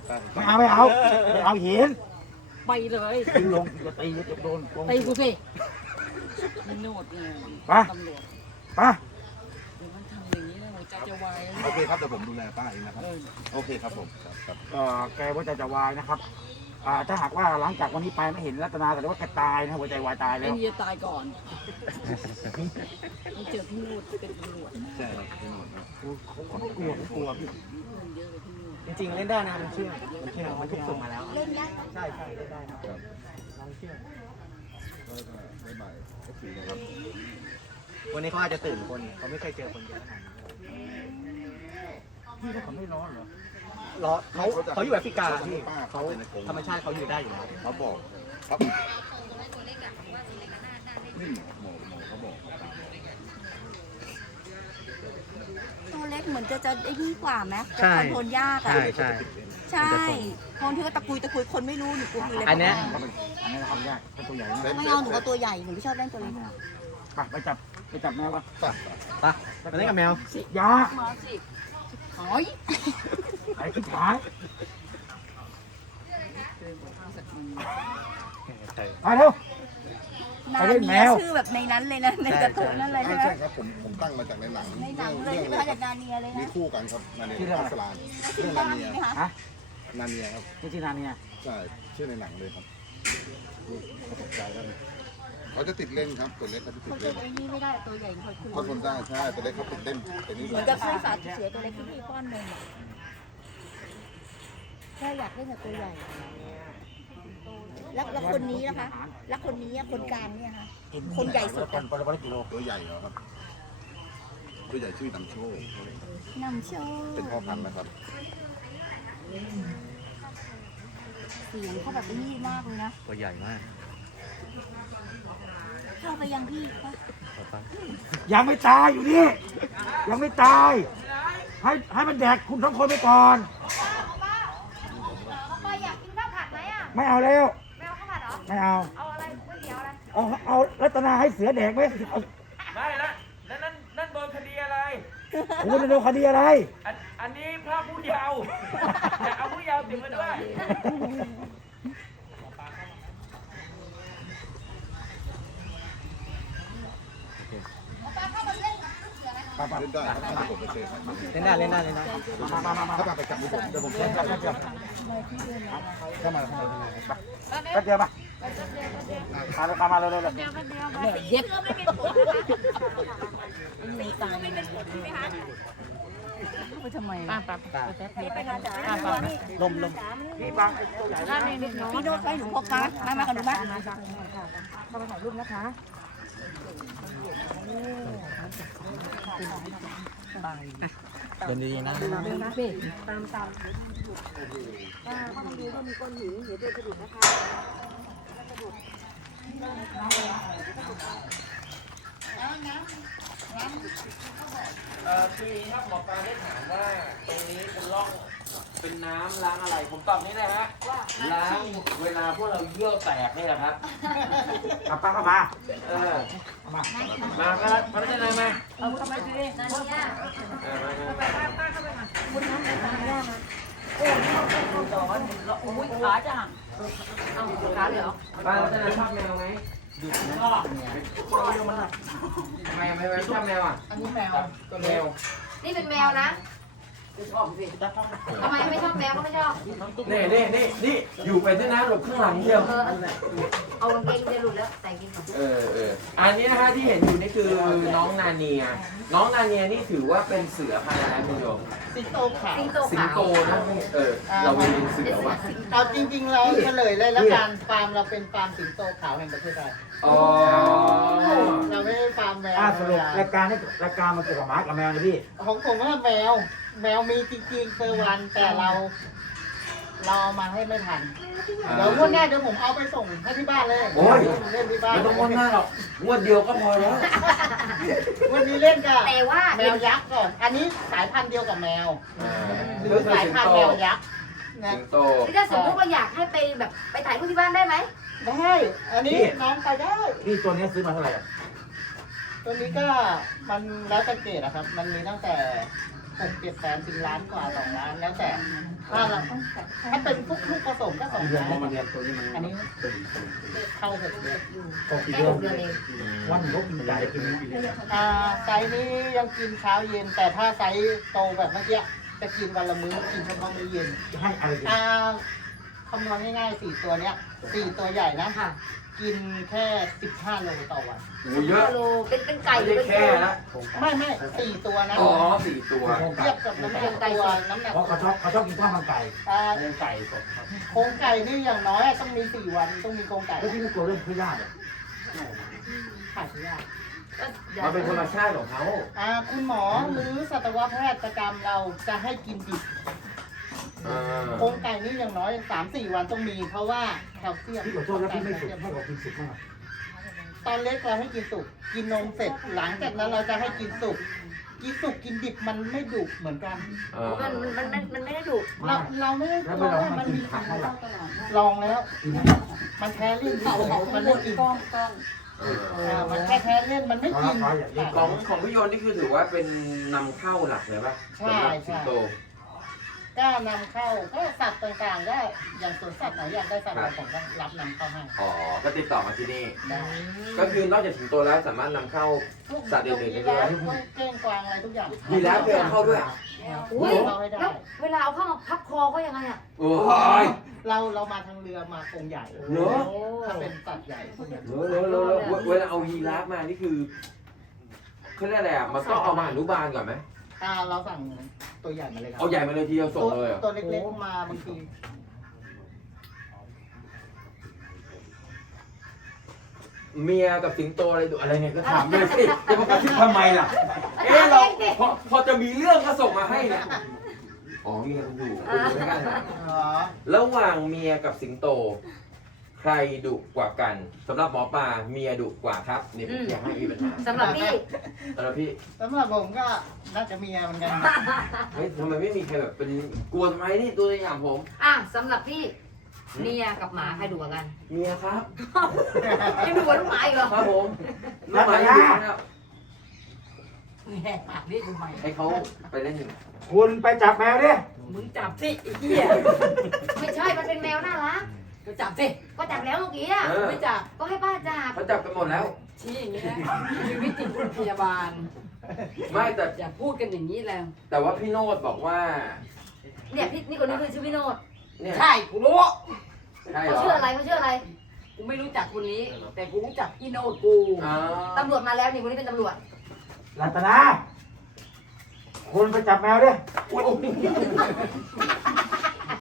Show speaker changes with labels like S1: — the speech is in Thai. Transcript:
S1: ไม่เอาหิน
S2: ไปเลย
S1: ยิงลงจะตีจะโดน
S2: ตีกูสิมีโนดเลย
S1: ไป
S2: ตำรวจ
S1: ไป
S2: เดี๋ยวมันทำอย่างนี้นะหัวใจจะวายนะ
S3: โอเคครับเดี๋ยวผมดูแลป้าเองนะครับ
S2: เออ
S3: โอเคครับผมครับ
S1: แกหัวใจจะวายนะครับถ้าหากว่าหลังจากวันนี้ไปไม่เห็นรัตนาแต่ว่าแกตายนะหัวใจวายตายแล้
S2: ไอ้
S1: ว
S2: นี่จะตายก่อนไม่เจอพี่นูดเป็นตำรวจ
S3: ใช่ครับพี่หนุ่มครับ
S1: ผมกลัวพี่
S2: เยอะเลยพี่นูด
S4: จริงๆเล่นได้นะมันเชื่องมันทุกสุ่มมาแล้ว
S5: เล่นได้
S4: ใช่เล่นได้ครับ
S3: ครับ
S4: น้องเชื่อง
S3: บ๊ายบายก็คือนะครับ
S4: วันนี้เขาอาจจะตื่นคนเขาไม่เคยเจอคนเยอะขนาดนี้
S1: พี่เขาไม่ร้อนเหรอ
S4: รอเขาอยู่แอฟริกาพี่เขาธรรมชาติเขาอยู่ได้อยู่แล้ว
S3: เขาบอกครับนี่หมอเขาบอก
S5: ตัวเล็กเหมือนจะไอ้นี่กว่าไหม
S4: ใช่
S5: คอนโทรลยากอ่ะ
S4: ใช่
S5: ใช่คนที่ว่าตะกุยคนไม่รู้หนูกลัวผีเลย
S4: อันเนี้ย
S1: อันนี้ทำยากเป็นตัวใหญ่นะ
S5: ไม่เอาหนูเอาตัวใหญ่หนูไม่ชอบเล่นตัวเล็ก
S1: ไปจับแมวกัน
S3: ตัด
S4: ไปเล่นกับแมว
S1: ยา
S2: มาสิหอย
S1: ไอ้ขี้ผาย ไปเร็ว
S5: นา
S1: ไปเล่น
S5: เนี
S1: แม
S5: ยว ชื่อแบบในนั้นเลยนะในการ์ตูนนั่นเลยใช่ไหม
S3: ใช่ครับผมตั้งมาจากในหนัง
S5: ในหนังเลยใช่ไหมคะจากนาเนียเลย
S3: มี
S5: นะ
S3: คู่กันครับนาเนียอัสลานเรื่องนาเนีย
S5: ไหมคะ
S1: ฮะ
S3: นาเนียครับ
S1: นี่ที่นาเนี่ย
S3: ใช่ชื่อในหนังเลยครับตกใจแล้วเขาจะติดเล่นครับตัวเล็กเขาจะติ
S5: เขา
S3: ด
S5: จะ
S3: เล่น
S5: ไอ้นี่ไม่ได้ตัวใหญ่เขาคือ
S3: เขาทนได้ใช่ตัวเล็กเขาติดเล่นแต่นี่
S5: เหมือนกับไส้ฝาเสียตัวเล็กที่พี่ป้อนนมอะแค่อยากเล่นกับตัวใหญ่แล้วคนนี้นะคะแล้วคนนี้คนกลางเนี่ยค่ะ คนใหญ่สุด
S1: คนละกิโล
S3: ตัวใหญ่เหรอครับตัวใหญ่ชื่อนำโชคน
S5: ำโชค
S3: เป็นพ่อพันธุ์นะครับ
S5: เสียงเขาแบบนี้มากเลยนะ
S4: ตัวใหญ่มาก
S5: เข้าไปยังพี่ปะ
S1: ยังไม่ตายอยู่นี่ยังไม่ตายให้มันแดกคุณ2 คนไปก่อน
S5: ป้าอยากกินข้าวผัดไหมอ่ะ
S1: ไม่เอาแล้ว
S5: ไม่เอาข้าวผัดเหรอ
S1: ไม่เอา
S5: เอาอะไรก๋วยเตี๋ยวอะไร
S1: เอารัตนาให้เสือแดกไหมเอา
S6: ไม่ละแล้วนั่นโดนคดีอะไร
S1: โอ้จะโดนคดีอะไร
S6: อันนี้พระผู้เยาว์อย่าเอาผู้เยาว์ติดมาด้วย
S3: เล่นได้ครับถ้าผมไปเจอครับ
S4: เล่นได้
S1: มา
S3: ถ้ามาไปจับมือผมเดี๋ยวผมเล่น
S1: จับ
S3: เข้ามา
S1: ก็เดียวมามาเร็ว
S2: เย็บ
S5: ไม่ตายไม่เป็นผลใช่ไหมคะ
S2: ไปทำไมป้า
S5: ไปงานจ๋า
S4: ลม
S1: พี่บัง
S5: พี่โน้ตไปหนูโฟกัสมากับหนูมา
S2: เข้ามาถ่ายรูปนะคะ
S4: เดินดีๆนะ
S2: เร็วนะพี่
S6: คือถ้าหมอปลาได้ถามว่าตรงนี้เป็นร่องเป็นน้ำล้างอะไร ผมตอบนี้เลยฮะล้างเวลาพวกเราเยี่ยวแตกนี่แหละครับ
S1: กลับป้าเข้ามา
S6: เออ
S1: มา
S6: มาครับพระเจ้านายมา
S2: เอาเข้าไปสิ
S5: นาเนีย
S2: โอ้ยขาจังเอาขาเลยเหรอ
S6: ป้าพระเจ้านายชอบแมวไหมชอบทำไมไม่ชอบแมวอ่ะ
S2: อันนี้แมว
S6: ก็แมว
S5: นี่เป็นแมวนะ
S2: ชอบสิ
S5: ทำไมไม่ชอบแมวก็ไม่ชอบ
S6: นี่อยู่ไปด้วยนะหลบข้างหลังเดียว
S5: เอากางเกงจะหลุดแล้วใส่กินก่อน
S6: อันนี้นะฮะที่เห็นอยู่นี่คือน้องนาเนีย น้องนาเนียนี่ถือว่าเป็นเสือพันธุ์อะไรคุณโยม
S2: สิงโตขาว
S6: สิงโตนะเราเป็นเสือว่ะ
S2: เอาจริงๆเราเฉลยเลยแล้วกันฟาร์มเราเป็นฟาร์มสิงโตขาวแห่งประเทศไทย
S6: อ๋อ
S2: เราไม่ได้ฟาร์มแมว
S1: สรุปรายการมันเกี่ยวกับหมากับแมวนะพี่
S2: ของผมว่าแมวมีจริงๆเซอร์วันแต่เราเอามาให้ไม่ทันเดี๋ยวงวดหน้าเดี๋ยวผมเอาไปส่งให้ที่บ้านเลย
S6: โอ้ย
S2: เล่นที่บ้าน
S6: ไม่ต้องงวดหน้าหรอกงวดเดียวก็พอแล้ว
S2: วันนี้เล่นกับ
S5: แต่ว่า
S2: แมวยักษ์ก่อน อันนี้สายพันธุ์เดียวกับแมวหรือ
S6: ก็คือ
S2: สาย
S6: สิง
S2: พัน
S6: โต
S2: ธุ์แมวยักษ์นะ
S6: สิงโต
S5: ถ้าสมมติว่าอยากให้ไปแบบไปถ่ายรูปที่บ้านได้ไหม
S2: ได้อันนี้น้องไปได้
S1: พี่ตัวนี้ซื้อมาเท่าไหร่
S2: ตัวนี้ก็มันแล้วแต่เกรดอะครับ มันมีตั้งแต่ 6-7 แสนถึงล้านกว่า2 ล้านแล้วแต่ถ้าเป็นพวกลูกผสมก็2 ล้านอันนี้เข้า6 เดือน
S1: ก็กี่
S5: แค่
S1: เดือน
S5: 6 เดือนเอง
S1: วันก็กินไก่กิน
S2: ไซส์นี้ยังกินเช้าเย็น แต่ถ้าไซส์โตแบบเมื่อกี้จะกินวันละมื้อกินเฉพาะมื้อเย็น
S1: ให้อะไรกิน
S2: คำนวณง่ายๆ4 ตัวเนี้ย4 ตัวใหญ่นะ
S5: ค่ะ
S2: กินแค่15 โลต่อวัน
S6: โอ้เยอะ
S5: โลเป็นไก่
S6: ไม่
S5: หรือ
S6: ได้
S5: เป็น
S6: แค่นะ
S2: ไม่4 ตัวนะ
S6: อ๋อ4 ตัว
S2: เทียบกับน้ำหนักตัวน้ำหนัก
S1: เพราะเขาชอบกินข้าวมันไก่
S2: ไก่สดโครงไก่นี่อย่างน้อยต้องมี4 วันต้องมีโครงไก่
S1: แล้วที่ไม่กลัวเรื่องพยาธิอ่ะ
S2: ขาดยาก
S6: มันเป็นธรรมชาติของเขา
S2: คุณหมอหรือสัตวแพทย์กรรมเราจะให้กินดิบ
S6: อ่า
S2: โครงไก่นี่อย่างน้อย 3-4 วันต้องมี เพราะว่าแคลเซียม
S1: พี่ขอโทษแล้วพี่ไม่สุกให้เขากินสุกมาก
S2: ตอนเล็กเราให้กินสุกกินนมเสร็จหลังจากนั้นเราจะให้กินสุกกินดิบมันไม่ดุเหมือนกัน
S5: มันไม่ได้ดุ
S2: เราไม่ได้
S1: แล้ว
S2: ล
S1: เว
S2: อง
S1: ลา
S2: ให้
S1: มั
S2: มัน น
S1: กิน
S2: มี
S1: ผักเท่าไหร่
S2: ลองแล้ว
S1: กิน
S2: มันแพ้เลี่ยนเฉยๆมันไม่กิน มันแค่แพ้เลี่ยนมันไม่กิน
S6: ของพี่โยนนี่คือถือว่าเป็นนำเข้าหลักเลยป่ะ
S2: ใช่
S6: สำหรับสิงโต
S2: กล้านำเข้าก็สัตว์ต่างๆก็อย่างสวนสัตว์ไหนอยากได้สัตว์อะไรผมก็รับนำเข้าให้
S6: อ๋อ ก็ติดต่อมาที่นี่
S2: ได้
S6: ก็คือนอกจากสิงโตแล้วสามารถนำเข้า สัตว์อื่นๆได้ด้วย
S2: พวกเก้งกวางอะไรทุกอย่าง
S6: ยีราฟเดินเข้าด้วย
S5: อุ้ย
S2: เราให้ได้
S5: แล้วเวลาเอาเข้ามาพับคอก็ยังไงอ่ะ
S6: โอ้ย
S2: เรามาทางเรือมาคงใหญ่
S6: เหรอ
S2: ถ้าเป็นสัตว์ใหญ่พวกนี้
S6: แล้วเวลาเอายีราฟมานี่คือเขาเรียกอะไรอ่ะ มันต้องเอามาอนุบาลก่อนไหม
S2: เราสั่งตัวใหญ่มาเลยครั
S6: เอาใหญ่มาเลยทีเดียวส่งเลยเหรอ
S2: ตัวเล็กๆมาบางที
S6: เมียกับสิงโตอะไรดูอะไรเนี่ยก็ถามเลยสิจะมากระซิบทำไมล่ะ
S5: ถาม
S6: เรา
S5: เองสิ
S6: พอจะมีเรื่องก็ส่งมาให้เนี่ยอ๋อเมียคุณอยู่ด้วยกันนะ
S2: อ๋อ
S6: ระหว่างเมียกับสิงโต ใครดุกว่ากันสำหรับหมอปลาเมียดุกว่าครับนี่ผมอยากให้มีปัญหา
S5: สำหรับพี่
S6: สำหรับพี่
S2: สำหรับผมก็น่าจะเมียเหมือนกัน
S6: เฮ้ยทำไมไม่มีใครแบบเป็นกลัวทำไมนี่ตัวอย่างผม
S5: อ่ะสำหรับพี่เมียกับหมาใครดุกว่ากัน
S6: เมียครับ
S5: ยังดุกว่าลูกหมาอีกเหรอ
S6: ครับผมลูกหมาอยู่แล้ว
S5: แหกปากเรียกทำไม
S6: ให้เขาไปเล่นหนึ่ง
S1: คุณไปจับแมวดิ
S7: มึงจับสิไอ้เหี้ย
S5: ไม่ใช่มันเป็นแมวน่ารัก
S7: ก็จับสิ
S5: ก็จับแล้วเมื่อกี้อ่ะ
S7: ไม่จับ
S5: ก็ให้ป้าจับ
S6: เขาจับกันหมดแล้ว
S7: ชี้อย่างนี้นะชีวิตติดคุณพยาบาล
S6: ไม่แต่
S7: อย่าพูดกันอย่างนี้แล้ว
S6: แต่ว่าพี่โนดบอกว่า
S5: เนี่ยพี่นี่คนนี้คือชื่อพี่โนด
S6: เนี่ย
S7: ใช่กูรู้
S6: ใช่เหร
S5: เขา
S6: อ
S5: ชื่ออะไรเขาชื่ออะไร
S7: กูไม่รู้จักคนนี้ แต่กูรู้จักพี่โนดกู
S6: อ๋อ
S5: ตำรวจมาแล้วนี่คนนี้เป็นตำรวจ
S1: รัตนาคุณไปจับแมวดิ
S6: อุ๊ย